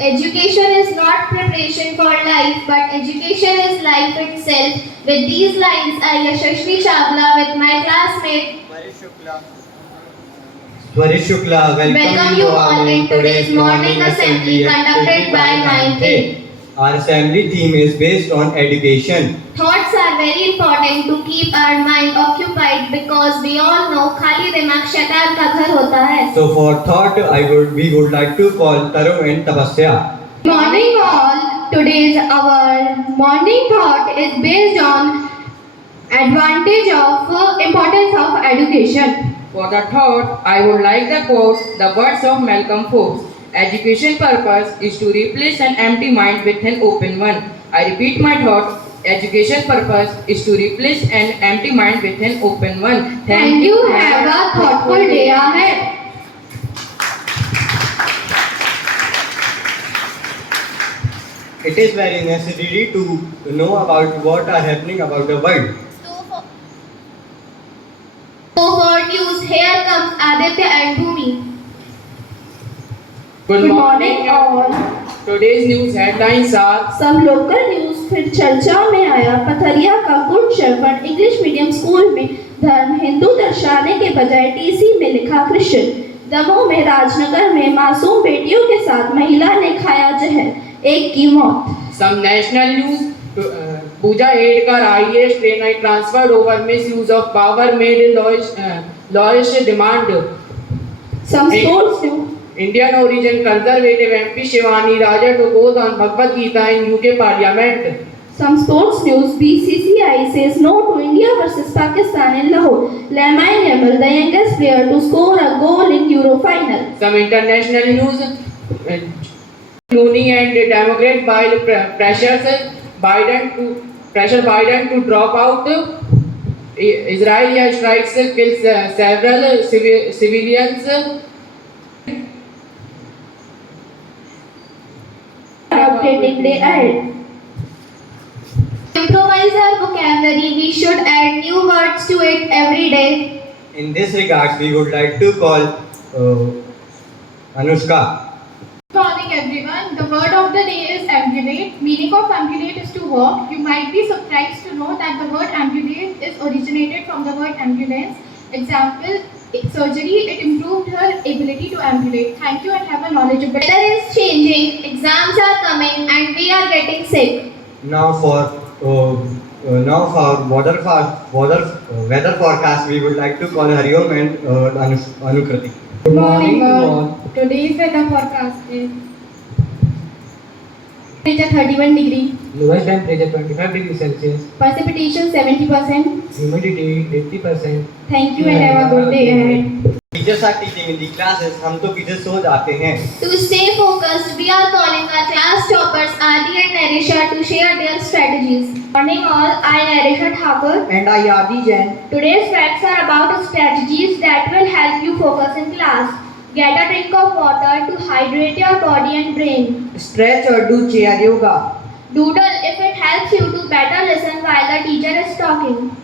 education is not preparation for life, but education is life itself. With these lines, I, Yashashvi Chavla, with my classmate Swarit Shukla, welcome you all in today's morning assembly conducted by 9th A. Our assembly theme is based on education. Thoughts are very important to keep our mind occupied because we all know खाली दिमाग शैतान का घर होता है. So for thought, we would like to call Tarun and Tapasya. Morning all. Today's our morning thought is based on advantage of importance of education. For the thought, I would like to quote the words of Malcolm Fox. Education purpose is to replace an empty mind with an open one. I repeat my thought. Education purpose is to replace an empty mind with an open one. Thank you. Have a thoughtful day ahead. It is very necessary to know about what are happening about the world. So for news, here comes Aditya and Bhumi. Good morning all. Today's news headlines are Some local news. फिर चर्चा में आया पथरिया का good shepherd English medium school में धर्म हिंदू दर्शाने के बजाय टीसी में लिखा क्रिश्चियन. दमोह में राजनगर में मासूम बेटियों के साथ महिला ने खाया जहर, एक की मौत. Some national news. Pooja Edkar, IAS trainer, transferred over misuse of power made lawyers demand. Some sports news. Indian origin conservative MP Shivani Raja to goes on Bhagavad Gita in UK Parliament. Some sports news. BCCI says no to India versus Pakistan in Lahore. Lamine Yamal, the youngest player to score a goal in Euro final. Some international news. Clooney and Democrat while pressure Biden to drop out. Israel strikes kills several civilians. Updating day ahead. Improvise our vocabulary. We should add new words to it every day. In this regard, we would like to call Anushka. Good morning everyone. The word of the day is ambulate. Meaning of ambulate is to walk. You might be surprised to know that the word ambulate is originated from the word ambulance. Example, surgery, it improved her ability to ambulate. Thank you and have a knowledgeable day. Weather is changing, exams are coming and we are getting sick. Now for weather forecast, we would like to call Hariom and Anukriti. Good morning all. Today's weather forecast is temperature 31 degree, Lowest temperature 25 degrees Celsius. precipitation 70%. Humidity 80%. Thank you and have a good day ahead. Teachers are teaching in the classes. हम तो पीछे सो जाते हैं. To stay focused, we are calling our class toppers Adi and Narisha to share their strategies. Morning all, I Narisha Thakur. And I Adi Jain. Today's facts are about strategies that will help you focus in class. Get a drink of water to hydrate your body and brain. Stretch or do chair yoga. Doodle if it helps you to better listen while the teacher is talking.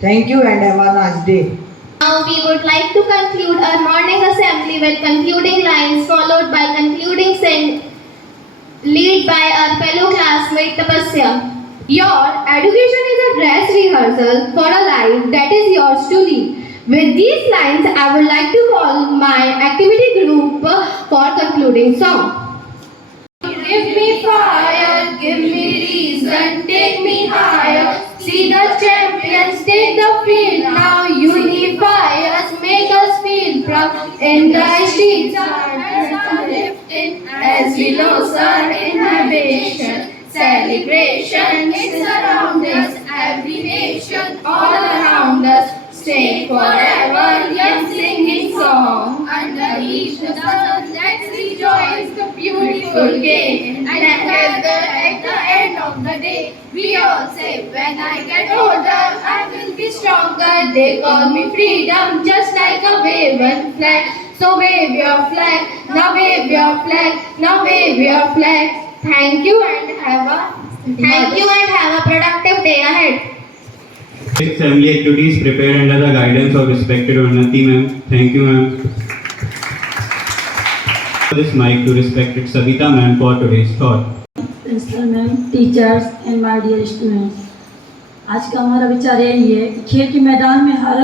Thank you and have a nice day. Now we would like to conclude our morning assembly with concluding lines followed by concluding lead by our fellow classmate Tapasya. Your education is a dress rehearsal for a life that is yours to lead. With these lines, I would like to call my activity group for concluding song. Give me fire, give me reason, take me higher. See the champions take the field now. Unify us, make us feel proud. In the streets, our hearts are lifted as we lose our inhibition. Celebration is around us, every nation all around us. Stay forever, young singing song. Underneath the sun, let's rejoice the beautiful game. And together at the end of the day, we all say, when I get older, I will be stronger. They call me freedom, just like a waving flag. So wave your flag, now wave your flag, now wave your flag. Thank you and have a productive day ahead. Assembly activities prepared under the guidance of respected Unnati ma'am. Thank you ma'am. this mic to respected Savita ma'am for today's thought. Principal ma'am, teachers and my dear students, आज का हमारा विचार यही है कि खेल के मैदान में हारा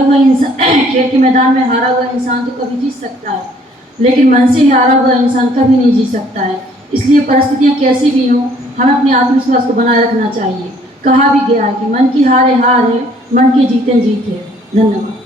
हुआ इंसान तो कभी जीत सकता है, लेकिन मन से हारा हुआ इंसान कभी नहीं जीत सकता है। इसलिए परिस्थितियाँ कैसी भी हों, हमें अपने आत्मविश्वास को बनाए रखना चाहिए। कहा भी गया है कि मन की हार है, मन की जीते जीत है। धन्यवाद।